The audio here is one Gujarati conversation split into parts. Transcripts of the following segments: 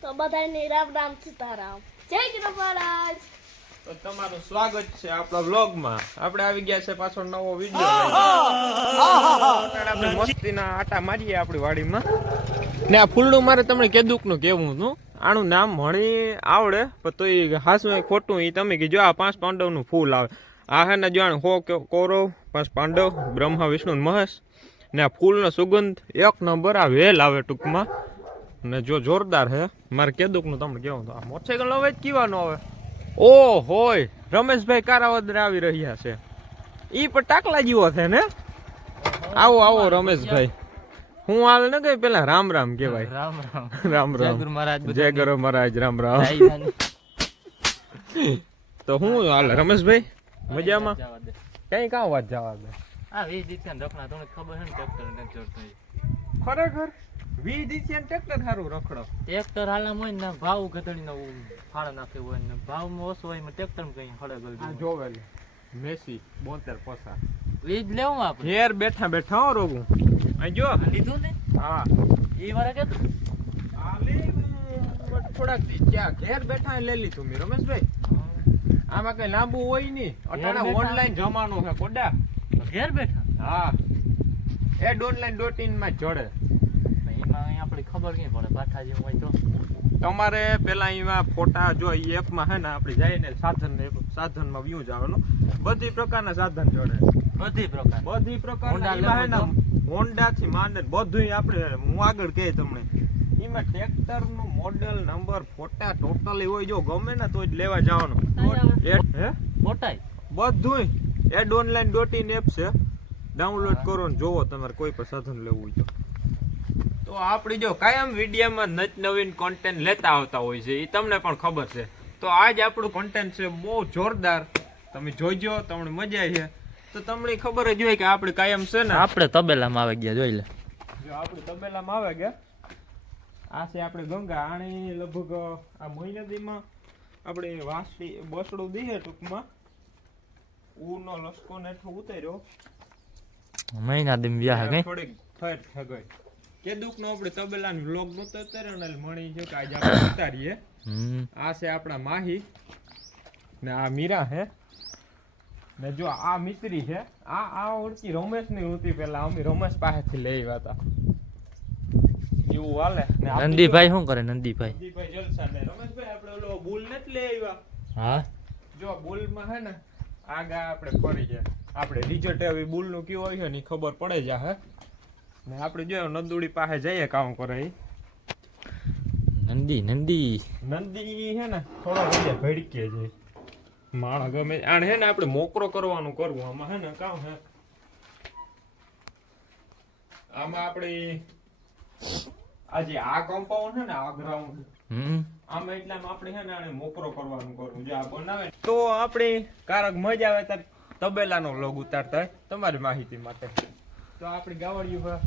તો બધાને રામ રામ સીતારામ. જય કૃષ્ણ મહારાજ. તો તમારું સ્વાગત છે આપણા વ્લોગમાં. આપણે આવી ગયા છે પાછો નવો વીડિયો આપણે મસ્તીના આટા મારીએ આપણી વાડીમાં. ને આ ફૂલડું મારે તમને કેદુકનું કેવું હતું. આનું નામ મણી આવડે પણ તો એ હાસું એ ખોટું એ તમે કીધું આ પાંચ પાંડવનું ફૂલ આવે. આ હે ને જાણ હો કોરો કૌરવ પાંચ પાંડવ બ્રહ્મા વિષ્ણુ ને મહેશ. ને આ ફૂલનો સુગંધ એક નંબર આ વેલ આવે ટૂંકમાં. ને જો જોરદાર હે. મારે કેદુકનું તમને કેવું તો આ મોટરસાઇકલ હવે જ કીવાનું આવે. ઓ હોય રમેશભાઈ કારાવદર આવી રહ્યા છે. ઈ પણ ટાકલા જેવો છે ને? આવો આવો રમેશભાઈ. હું હાલ ને કઈ પેલા રામ રામ કેવાય રામ રામ. રામ રામ. મહારાજ જય ગુરુ મહારાજ રામ રામ. તો હું હાલ રમેશભાઈ મજામાં? ક્યાંય કાં વાત જવા દે. આ વીસ દિવસે રખડા. તમને ખબર છે ને ટ્રેક્ટર ને જોડતું. ખરેખર? વી દીથી ટ્રેક્ટર સારું રખડો. ટ્રેક્ટર હાલમાં હોય ને ભાવ ગધડી નો ફાળો નાખે હોય ને ભાવમાં ઓછો હોય ટ્રેક્ટર કઈ હળે આ જોવેલ મેસી બોતેર પસા. વીજ લેવું આપણે. ઘેર બેઠા બેઠા હો રોગું અહીં જો. લીધું ને? હા. એ મારે કે થોડાક ત્યાં ઘેર બેઠા લઈ લીધું મેં રમેશભાઈ. આમાં કઈ લાંબુ હોય નહીં. અટાણા ઓનલાઈન જમાનું છે કોડા ઘેર બેઠા? હા. એડ ઓનલાઈન ડોટ ઇનમાં જોડે એમાં આપણી ખબર નહીં પડે પાછા જેવું હોય તો. તમારે પેલા એમાં ફોટા જો એ એપમાં હે ને આપણે સાધન ને સાધનમાં વ્યૂ જવાનું બધી પ્રકારના સાધન જોડે. બધી પ્રકાર બધી પ્રકારના. એમાં હે ને હોન્ડા થી માંડે બધું આપણે હું આગળ કહે તમને. એમાં ટ્રેક્ટરનું મોડેલ નંબર ફોટા ટોટલી હોય જો ગમે ને તો જ લેવા જવાનું. હે? ફોટાય બધું ad online dot in app છે. ડાઉનલોડ કરો ને જોવો તમારે કોઈ પણ સાધન લેવું હોય તો. તો આપણી જો કાયમ વિડીયામાં નચ નવીન કોન્ટેન્ટ લેતા આવતા હોય છે એ તમને પણ ખબર છે. તો આજ આપણું કોન્ટેન્ટ છે બહુ જોરદાર. તમે જોઈજો તમને મજા છે તો તમને ખબર જ હોય કે આપણે કાયમ છે ને આપણે તબેલામાં આવી ગયા જોઈ લે. જો આપણે તબેલામાં આવે ગયા. આ છે આપણે ગંગા. આણી લગભગ આ મહિના દીમાં આપણે વાસળી બસડું દઈએ ટૂંકમાં. ઊનો લસકો ને હેઠો ઉતાર્યો. મહિના દિન વ્યાહ કઈ? થોડીક ફેર થગઈ કેદુક નો આપણે તબેલાનો વ્લોગ નતો ઉતાર્યો ને મણી છે કે આજે આપણે ઉતારીએ. આ છે આપણા માહી ને આ મીરા હે. ને જો આ મિત્રી છે આ આ ઓળખી રમેશની હતી પેલા અમે રમેશ પાસેથી લઈ આવ્યા હતા. એવું હાલે. ને નંદીભાઈ શું કરે નંદીભાઈ? નંદીભાઈ જલસા ને રમેશભાઈ આપણે ઓલો બુલ નથી લઈ આવ્યા. હા? જો બુલમાં હે ને આગા આપણે ફરી ગયા. આપણે રિઝલ્ટ હવે બુલનું કેવું હોય છે ને ખબર પડે જા હે? ને આપણે જો નંદુડી પાસે જઈએ કામ કરે નંદી નંદી. નંદી હે ને થોડો વધે ભડકે છે. માણા ગમે આને હે ને આપણે મોકરો કરવાનું કરવું આમાં હે ને કામ હે. આમાં આપણે આજે આ કમ્પાઉન્ડ છે ને આ ગ્રાઉન્ડ હમ. આમાં એટલામાં આપણે છે ને આને મોકરો કરવાનું કરવું જો આ બનાવે તો આપણે કારક મજા આવે ત્યારે તબેલાનો લોગ ઉતારતા હોય તમારી માહિતી માટે. તો આપણી ગાવડિયું હોય.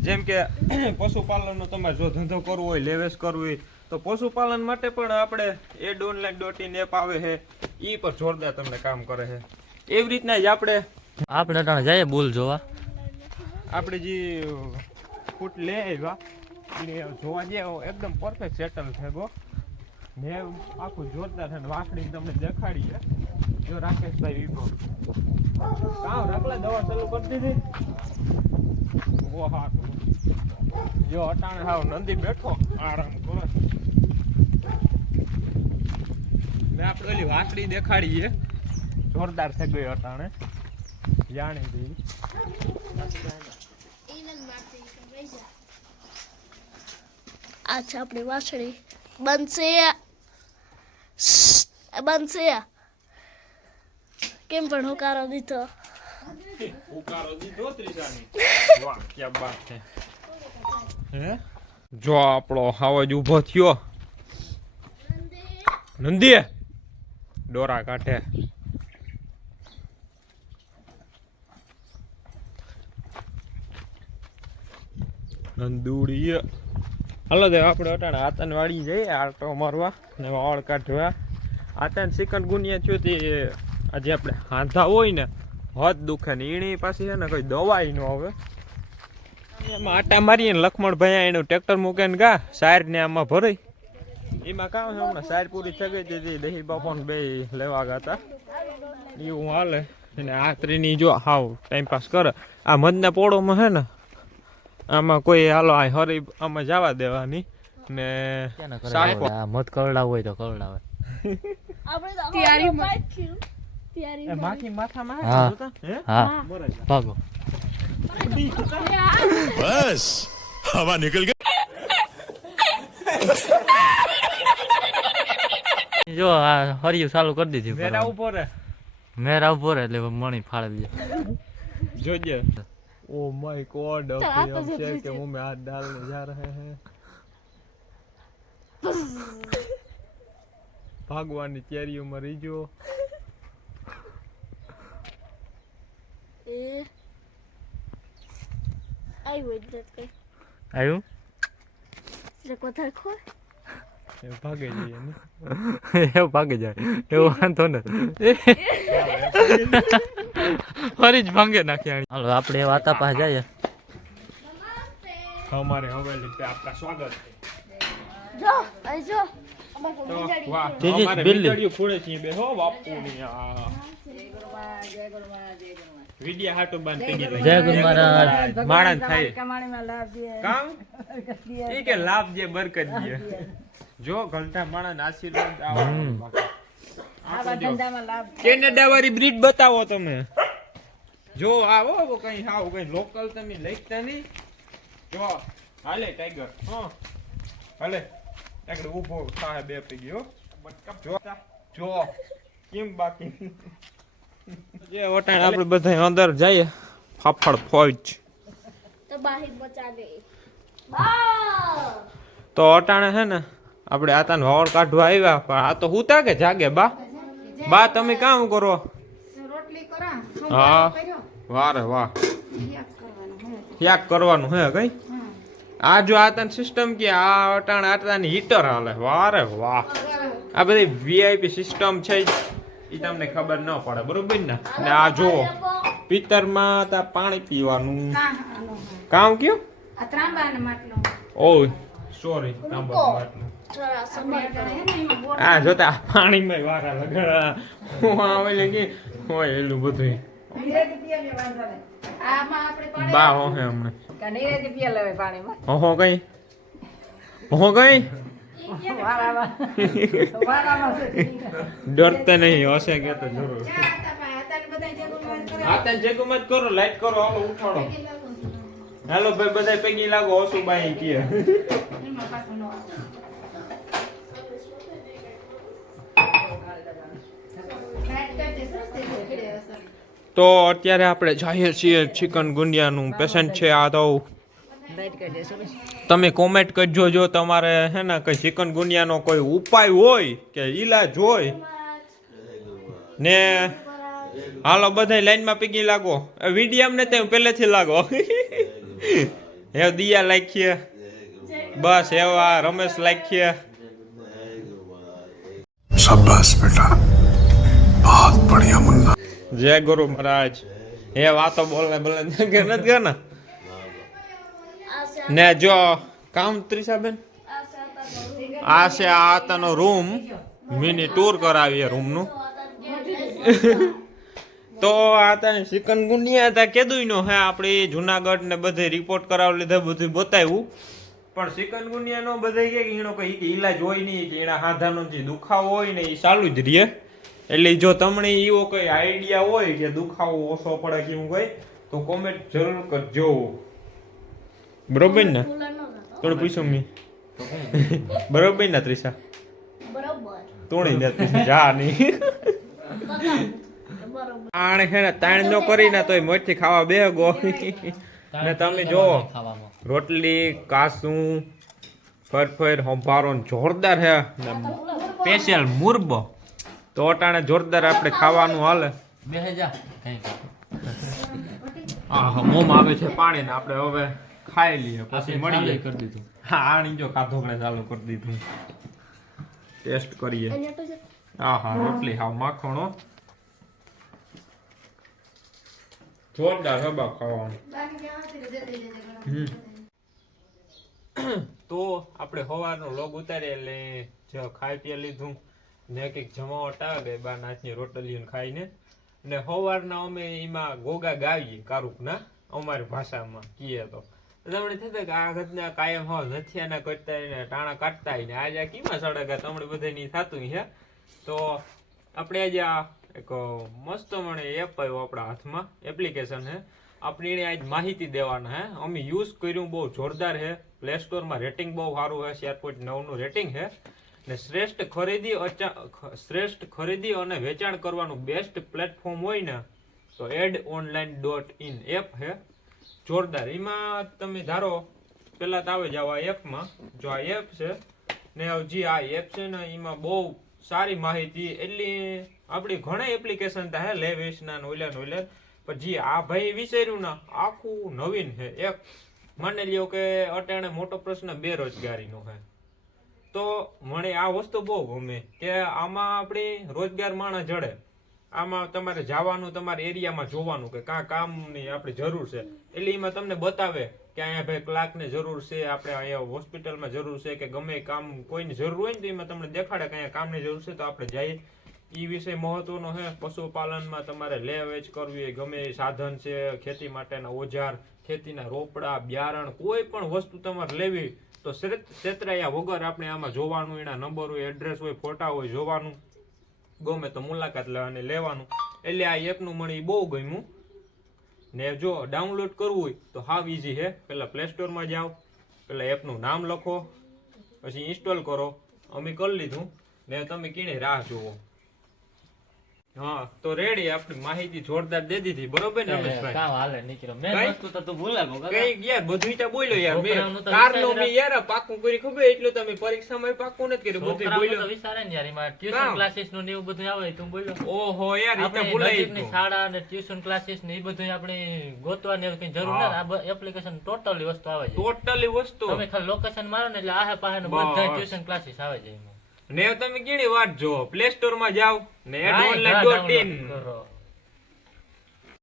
જેમ કે પશુપાલનનો તમારે જો ધંધો કરવો હોય લેવેસ કરવું હોય તો પશુપાલન માટે પણ આપણે ad online dot in app આવે છે એ પણ જોરદાર તમને કામ કરે છે. એવી રીતના જ આપણે આપણે જઈએ બોલ જોવા. આપણે જે ફૂટ લે આવ્યા જોવા જઈએ એકદમ પરફેક્ટ સેટલ છે ગો. મેં આખું જોરદાર છે વાંકડી તમને દેખાડીએ. જો રાકેશભાઈ વિભો કામ રાખલા દવા ચાલુ કરી દીધી. ઓ હા. જો અટાણે હાવ નંદી બેઠો. આરામ કરો. મેં આપણે ઓલી વાંકડી દેખાડીએ. જોરદાર થઈ ગઈ અટાણે. જાણી હતી આ છે આપણી વાછડી. બનશે બનશે કેમ પણ હોકારો દીધો? ઉકારો દીધો ત્રીજાની. વાહ ક્યાં બાત છે. હે? જો આપણો હાવજ ઊભો થયો. નંદી ડોરા કાઢે નંદુડી હાલો દેવ આપણે અટાણે આતન વાળી જઈએ. આટો મારવા ને વાળ કાઢવા આતન સિકન ગુનિયા થયું તે આજે આપણે હાંધા હોય ને હાથ દુખે ને એની પાસે છે ને કોઈ દવાઈ ન આવે. એમાં આટા મારીએ ને લખમણભાઈ એનું ટ્રેક્ટર મૂકે ને ગા સાર ને આમાં ભરાઈ એમાં કામ છે, હમણાં સાર પૂરી થઈ ગઈ હતી દહીં બાપાને બે લેવા ગયા એવું હાલે. અને આ ત્રીની જો, હાવ ટાઈમ પાસ કરે. આ મધના પોળોમાં છે ને આમાં કોઈ હાલો આ હરી આમાં જવા દેવાની. ને મત કરડાવ હોય તો કરડાવે. બસ. હવા નીકળ ગઈ. જો આ હરિયું ચાલુ કરી દીધું મેરા ઉપર મેરા ઉપર એટલે મણી ફાળે દીધું જોજે ओ माय गॉड चल, अभी हाथ हम से शेर के पीछे। मुंह में हाथ डालने जा रहे हैं ભગવાનની તૈયારીઓમાં રહીજો એ આવ્યું એટલે જ કઈ આવ્યું એટલે વધારે ખોય એ ભાગે જઈએ ને એવું ભાગી જાય એવું વાંધો ને ફરી જ ભાંગે નાખ્યા હાલો આપણે વાતા પાસે જઈએ. અમારે હવે લીધે આપકા સ્વાગત જો આઈ જો. જો ઘલતા માણસ આશીર્વાદ કેનેડા વાળી બ્રીડ બતાવો તમે? જો આવો કઈ હાવ કઈ લોકલ તમે લઈતા નહીં. જો હાલે ટાઈગર હા. હાલે. ટાઈગર ઊભો થાય બે પૈકી હો જો જો. કેમ બાકી? જે વટાણ આપણે બધા અંદર જઈએ ફાફડ ફોજ તો બાહી બચાવે. તો અટાણે છે ને આપણે આતાને વાવડ કાઢવા આવ્યા પણ આ તો હુતા કે જાગે બા? બા તમે કામ કરો. હા વારે વાહ યાદ કરવાનું હે. કઈ? આ જો આ આતાની સિસ્ટમ કે આ અટાણ આટલાની હીટર હાલે. વારે વાહ. આ બધી વીઆઈપી સિસ્ટમ છે એ તમને ખબર ન પડે બરોબર ને? ને આ જો પિત્તરમાં તા પાણી પીવાનું. કામ કયું? ઓય સોરી તાંબાનું જરા સમય કરો આ જોતા, પાણીમાં વારા લગાડા હું આવે કે, હોય એલું બધું બા કઈ? હો ડરતે નહીં, હશે કે તો જરૂર. આતન જેગું મત કરો લાઈટ કરો, હાલો, ઉઠાડો. હાલો, ભાઈ બધા પૈકી લાગો ઓસુબાઈ કે. તો અત્યારે આપણે જઈએ છીએ ચિકન ગુંડિયાનું પેશન્ટ છે આ તો. તમે કોમેન્ટ કરજો જો તમારે હે ને કઈ ચિકન ગુંડિયાનો કોઈ ઉપાય હોય કે ઈલાજ હોય. ને હાલો બધા લાઈનમાં પીગી લાગો. વિડીયમ ને તે પહેલેથી લાગો. હે દિયા લાખીએ બસ, એવા રમેશ લાખીએ શાબાશ બેટા. જય ગુરુ મહારાજ. હે વાતો બોલને બોલે કે નથી ગયા ને? ને જો, કામ ત્રિષાબેન? આ છે આ આતાનો રૂમ. મિની ટૂર કરાવીએ રૂમનું. તો આ તને ચિકન ગુનિયા હતા કેદુઈ નો હે આપણે જુનાગઢ ને બધે રિપોર્ટ કરાવી લીધા, બધું બતાવ્યું. પણ ચિકન ગુનિયા નો બધે કે એનો કઈ ઈલાજ હોય નહીં, કે એના હાથાનો જે દુખાવો હોય ને એ ચાલુ જ રહે. એટલે જો તમને એવો કઈ આઈડિયા હોય કે દુખાવો ઓછો પડે કે એવું કઈ, તો કોમેન્ટ જરૂર કરજો. બરોબર ને? તોણ ન પૂછો મી બરોબર ને ત્રિશા બરોબર તોડી ત્રિશા જા નહીં આણે છે ને, તાણ નો કરીને તોય મોટી ખાવા બે ગો ને તમે જો, રોટલી, કાસું, ફરફર હંભારો ને જોરદાર હે સ્પેશિયલ મુરબો. તો અટાણે જોરદાર આપણે ખાવાનું હાલે. બે હજાર કઈ આ મોમ આવે છે પાણી ને આપણે હવે ખાઈ લઈએ પછી મળીએ. કરી દીધું. હા આણી જો કાધોકડે ચાલુ કરી દીધું. ટેસ્ટ કરીએ. હા હા રોટલી હા માખણો. જોરદાર હબા ખાવાનું. હમ. તો આપણે સવારનો લોગ ઉતારીએ એટલે જો ખાઈ પી લીધું. ને કંઈક જમાવટ આવે ગઈ બાર નાચની રોટલીઓ ખાઈને. ને સવારના અમે એમાં ગોગા ગાવીએ કારુકના, અમારી ભાષામાં કીએ તો. તમને થતા કે આ ઘટના કાયમ હો નથી, આના કરતા ને ટાણા કાઢતા ને આજે કીમાં સળગા તમને બધે ની થતું છે તો આપણે આજે આ એક મસ્ત મને એપ આવ્યો આપણા હાથમાં, એપ્લિકેશન છે આપણે એને આજ માહિતી દેવાના હે. અમે યુઝ કર્યું, બહુ જોરદાર છે પ્લે સ્ટોરમાં રેટિંગ બહુ સારું છે ચાર પોઈન્ટ નવનું રેટિંગ છે ને શ્રેષ્ઠ ખરીદી શ્રેષ્ઠ ખરીદી અને વેચાણ કરવાનું બેસ્ટ પ્લેટફોર્મ હોય ને, તો ad online dot in app હે. જોરદાર. એમાં તમે ધારો, પેલા તો આવે જાવ આ એપમાં. જો આ એપ છે, ને જે આ એપ છે ને, એમાં બહુ સારી માહિતી, એટલી આપણી ઘણા એપ્લિકેશન હે લે વેચના ઓલ્યા ઓલા ને ઓલા. પણ જે આ ભાઈ વિચાર્યું ને, આખું નવીન છે એક માની લ્યો કે અટાણે મોટો પ્રશ્ન બેરોજગારીનો છે તો મને આ વસ્તુ બહુ ગમે કે આમાં આપણી રોજગાર માણસ જડે. આમાં તમારે જવાનું, તમારે એરિયામાં જોવાનું કે કાં કામની આપણી જરૂર છે. એટલે એમાં તમને બતાવે કે અહીંયા ભાઈ ક્લાર્કને જરૂર છે, આપણે અહીંયા હોસ્પિટલમાં જરૂર છે કે ગમે કામ કોઈની જરૂર હોય ને તો એમાં તમને દેખાડે કે અહીંયા કામની જરૂર છે તો આપણે જઈએ. એ વિષય મહત્વનો છે. પશુપાલનમાં તમારે લે વેચ કરવી ગમે એ સાધન છે, ખેતી માટેના ઓજાર, ખેતીના રોપડા, બિયારણ, કોઈ પણ વસ્તુ તમારે લેવી તો છેતરાયા વગર આપણે આમાં જોવાનું, એના નંબર હોય એડ્રેસ હોય ફોટા હોય, જોવાનું. ગમે તો મુલાકાત લેવાની, લેવાનું. એટલે આ એપનું મને બહુ ગમ્યું. ને જો ડાઉનલોડ કરવું હોય, તો હાવ ઈઝી છે. પહેલાં પ્લે સ્ટોરમાં જાઓ પહેલાં એપનું નામ લખો, પછી ઇન્સ્ટોલ કરો. અમે કરી લીધું. ને તમે કીણે રાહ જોવો હા તો રેડી આપણી માહિતી જોરદાર દે દીધી. બરોબર ને રમેશભાઈ? કામ હાલે નીકળો. મેં વસ્તુ તો તું ભૂલાગો કઈ યાર બધું તો બોલ્યો યાર. મેં કાર નો મેં યાર પાકું કરી ખબર? એટલું તમે પરીક્ષામાં પાકું નથી કર્યું. બધું બોલ્યો. તો વિચારે ને યાર એમાં ટ્યુશન ક્લાસીસનું ને એવું બધું આવે તું બોલ્યો. ઓહો યાર ઈ તો ભૂલાઈ ગયું. શાળા અને ટ્યુશન ક્લાસીસ ને એ બધું આપણે ગોતવા ને કઈ જરૂર ના આ એપ્લિકેશન ટોટલી વસ્તુ આવે છે. ટોટલી વસ્તુ. તમે ખાલી લોકેશન મારો ને એટલે આહે પાહે બધા ટ્યુશન ક્લાસીસ આવે છે એમાં. ને તમે કેની વાત જો પ્લે સ્ટોરમાં જાવ ને હા, online હા, dot in. download કરો.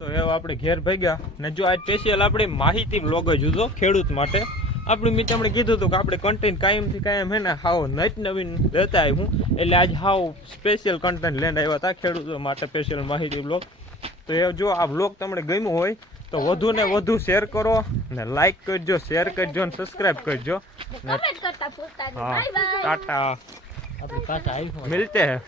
તો એવો આપણે ઘેર ભાગ્યા ને જો આ સ્પેશિયલ આપણે માહિતી બ્લોગ જુદો ખેડૂત માટે. આપણે મિત્ર આપણે કીધું હતું કે આપણે કન્ટેન્ટ કાયમથી કાયમ હે ને હાવ નટ નવીન લેતા આવ્યું એટલે આજ હાવ સ્પેશિયલ કન્ટેન્ટ લઈને આવ્યા હતા ખેડૂતો માટે સ્પેશિયલ માહિતી બ્લોગ તો એ જો આ બ્લોગ તમને ગમ્યું હોય તો વધુ ને વધુ શેર કરો ને લાઈક કરજો શેર કરજો ને સબસ્ક્રાઇબ કરજો. ને કમેન્ટ કરતા ભૂલતા નહીં. હા બાય બાય ટાટા. આપણી પાસે આઈફોન. મિલતે હૈ.